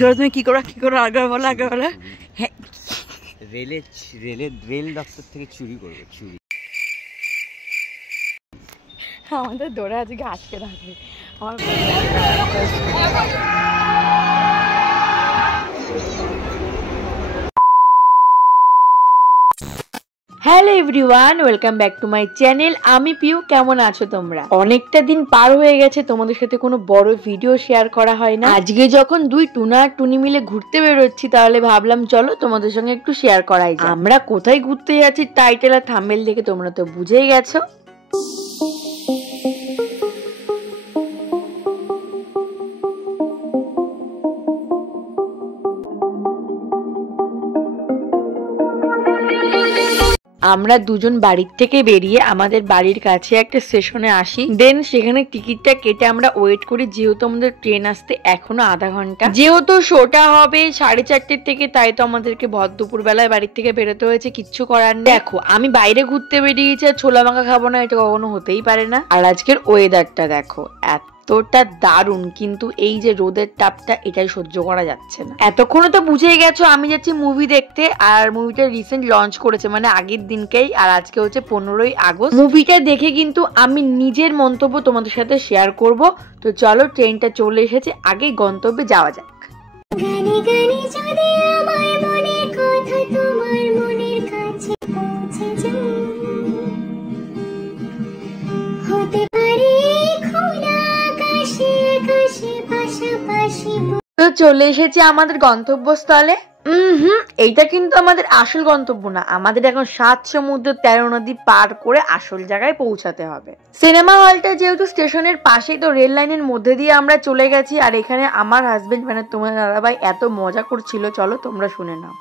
করো তুমি, কি করো আগে বলো। হ্যাঁ, রেল দপ্তর থেকে চুরি করবে, চুরি। আমাদের দৌড়ে আজকে আটকে রাখবে আমার। Hello everyone, welcome back to my channel. আমি পিউ। কেমন আছো তোমরা? অনেকটা দিন পার হয়ে গেছে তোমাদের সাথে কোনো বড় ভিডিও শেয়ার করা হয় না। আজকে যখন দুই টুনা আর টুনি মিলে ঘুরতে বেরোচ্ছি, তাহলে ভাবলাম চলো তোমাদের সঙ্গে একটু শেয়ার করাই যায়। আমরা কোথায় ঘুরতে যাচ্ছি টাইটেল আর থাম্বনেল দেখে তোমরা তো বুঝেই গেছো। আমরা দুজন বাড়ির থেকে বেরিয়ে আমাদের বাড়ির কাছে একটা স্টেশনে আসি। দেন সেখানে টিকিটটা কেটে আমরা ওয়েট করি, যেহেতু আমাদের ট্রেন আসতে এখনো আধা ঘন্টা। যেহেতু শোটা হবে 4:30 থেকে, তাই তো আমাদেরকে ভর দুপুর বেলায় বাড়ির থেকে বেরোতে হয়েছে, কিচ্ছু করার নেই। দেখো, আমি বাইরে ঘুরতে বেরিয়েছি আর ছোলা মাখা খাবো না, এটা কখনো হতেই পারে না। আর আজকের ওয়েদারটা দেখো, এতটা দারুণ, কিন্তু এই যে রোদের তাপটা, এটাই সহ্য করা যাচ্ছে না। এতক্ষণে তো বুঝেই গেছো আমি যাচ্ছি মুভি দেখতে, আর মুভিটা রিসেন্ট লঞ্চ করেছে, মানে আগের দিনকেই, আর আজকে হচ্ছে 15ই আগস্ট। মুভিটা দেখে কিন্তু আমি নিজের মন্তব্য তোমাদের সাথে শেয়ার করব। তো চলো, ট্রেনটা চলে এসেছে, আগে গন্তব্যে যাওয়া যাক। তো চলে এসেছি আমাদের গন্তব্যস্থলে। এইটা কিন্তু আমাদের আসল গন্তব্য না, আমাদের এখন 7 সমুদ্র 13 নদী পার করে আসল জায়গায় পৌঁছাতে হবে। সিনেমা হলটা যেহেতু স্টেশনের পাশেই, তো রেল লাইনের মধ্যে দিয়ে আমরা চলে গেছি। আর এখানে আমার হাজবেন্ড মানে তোমার দাদাভাই এত মজা করছিল, চলো তোমরা শুনে নাও।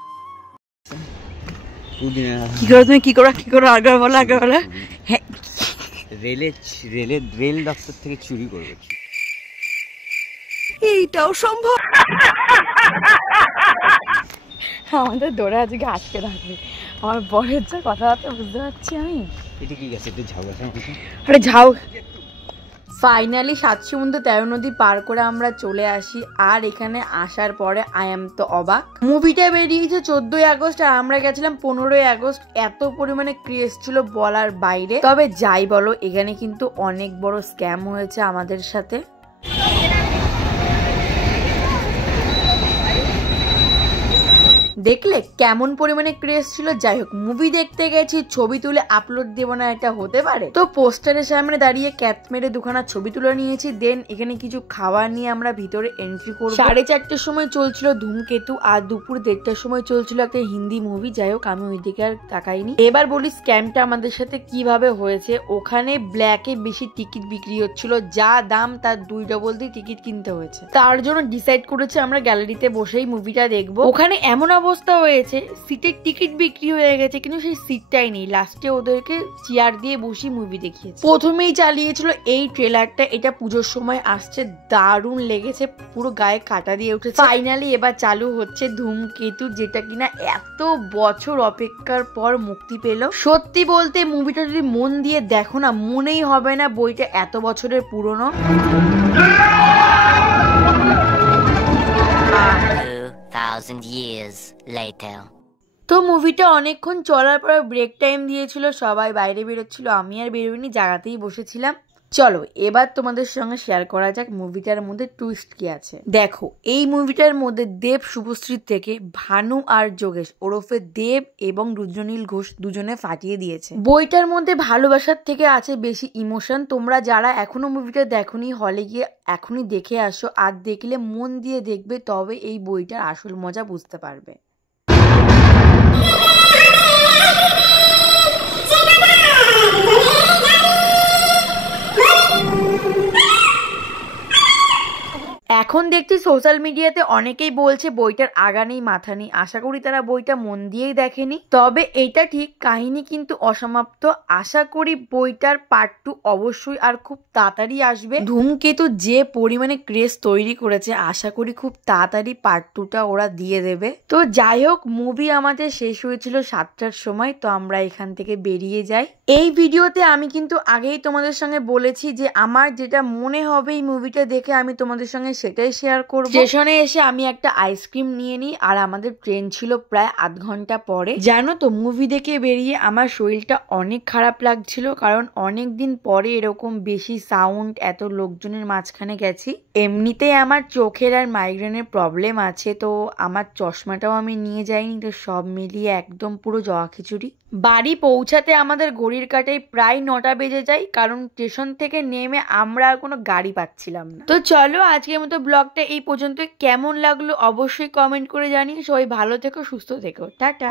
কি করো আগে বলো। হ্যাঁ, রেল দপ্তর থেকে চুরি করবে, এইটাও সম্ভব। আমাদের দৌড়ে আজকে আটকে রাখবে আমার বরের যা কথাবার্তা, বুঝতে পারছি আমি। এটা কি গেছে একটু ঝাউ আছে, আরে ঝাউ। ফাইনালি 7 সমুদ্র 13 নদী পার করে আমরা চলে আসি। আর এখানে আসার পরে আই এম তো অবাক। মুভিটা বেরিয়েছে 14ই আগস্ট আর আমরা গেছিলাম 15ই আগস্ট। এত পরিমাণে ক্রেজ ছিল বলার বাইরে। তবে যাই বলো, এখানে কিন্তু অনেক বড় স্ক্যাম হয়েছে আমাদের সাথে। দেখলে কেমন পরিমাণে ক্রেজ ছিল। যাই হোক, মুভি দেখতে গেছি, ছবি তুলে আপলোড দেবো না, এটা হতে পারে? তো পোস্টারের সামনে দাঁড়িয়ে ক্যাট মেরে দুখানা ছবি তুলে নিয়েছি। দেন এখানে কিছু খাবার নিয়ে আমরা ভিতরে এন্ট্রি করব। 4:30টার সময় চলছিল ধূমকেতু, আর দুপুর 1:30টার সময় চলছিল একটা হিন্দি মুভি। যাই হোক, আমি ওই দিকে আর তাকাইনি। এবার বলি স্ক্যামটা আমাদের সাথে কিভাবে হয়েছে। ওখানে ব্ল্যাকে বেশি টিকিট বিক্রি হচ্ছিল, যা দাম তার 2 ডবল দিয়ে টিকিট কিনতে হয়েছে। তার জন্য ডিসাইড করেছে আমরা গ্যালারিতে বসেই মুভিটা দেখবো। ওখানে এমন অবস্থা হয়েছে, সিটের টিকিট বিক্রি হয়ে গেছে, কিন্তু সেই সিটটাই নেই। লাস্টে ওদেরকে চেয়ার দিয়ে বসি মুভি দেখিয়েছে। প্রথমেই চালিয়েছিল এই ট্রেলারটা, এটা পুজোর সময় আসছে, দারুণ লেগেছে, পুরো গায়ে কাটা দিয়ে উঠেছে। ফাইনালি এবার চালু হচ্ছে ধূমকেতু, যেটা কিনা এত বছর অপেক্ষার পর মুক্তি পেল। সত্যি বলতে মুভিটা যদি মন দিয়ে দেখো না, মনেই হবে না বইটা এত বছরের পুরনো। তো মুভিটা অনেকক্ষণ চলার পর ব্রেক টাইম দিয়েছিল, সবাই বাইরে বেরোচ্ছিল, আমি আর বেরোইনি, জায়গাতেই বসেছিলাম। চলো এবার তোমাদের সঙ্গে শেয়ার করা যাক মুভিটার মধ্যে টুইস্ট কি আছে। দেখো, এই মুভিটার মধ্যে দেব শুভশ্রীর থেকে ভানু আর যোগেশ ওরফে দেব এবং রুদ্রনীল ঘোষ দুজনে ফাটিয়ে দিয়েছে। বইটার মধ্যে ভালোবাসার থেকে আছে বেশি ইমোশন। তোমরা যারা এখনো মুভিটা দেখোনি, হলে গিয়ে এখনই দেখে আসো, আর দেখলে মন দিয়ে দেখবে, তবে এই বইটার আসল মজা বুঝতে পারবে। এখন দেখছি সোশ্যাল মিডিয়াতে অনেকেই বলছে বইটার আগা নেই মাথা নেই। আশা করি তারা বইটা মন দিয়েই দেখেনি। তবে এইটা ঠিক, কাহিনী কিন্তু অসমাপ্ত। আশা করি বইটার পার্ট 2 অবশ্যই আর খুব তাড়াতাড়ি আসবে। ধূমকেতু যে পরিমাণে ক্রেজ তৈরি করেছে, আশা করি খুব তাড়াতাড়ি পার্ট 2টা ওরা দিয়ে দেবে। তো যাই হোক, মুভি আমাদের শেষ হয়েছিল 7টার সময়, তো আমরা এখান থেকে বেরিয়ে যাই। এই ভিডিওতে আমি কিন্তু আগেই তোমাদের সঙ্গে বলেছি যে আমার যেটা মনে হবে এই মুভিটা দেখে আমি তোমাদের সঙ্গে সেটাই শেয়ার করব। স্টেশনে এসে আমি একটা আইসক্রিম নিয়ে নিই, আর আমাদের ট্রেন ছিল প্রায় আধ ঘন্টা পরে। জানো তো, মুভি দেখে বেরিয়ে আমার শরীরটা অনেক খারাপ লাগছিল, কারণ অনেক দিন পরে এরকম বেশি সাউন্ড, এত লোকজনের মাঝখানে গেছি। এমনিতেই আমার চোখের আর মাইগ্রেনের প্রবলেম আছে, তো আমার চশমাটাও আমি নিয়ে যাইনি, তো সব মিলিয়ে একদম পুরো জগা খিচুড়ি। বাড়ি পৌঁছাতে আমাদের ঘড়ির কাঁটায় প্রায় 9টা বেজে যায়, কারণ স্টেশন থেকে নেমে আমরা আর কোনো গাড়ি পাচ্ছিলাম না। তো চলো, আজকের মতো ব্লগটা এই পর্যন্ত। কেমন লাগলো অবশ্যই কমেন্ট করে জানিয়ে। সবাই ভালো থেকো, সুস্থ থেকো, টাটা।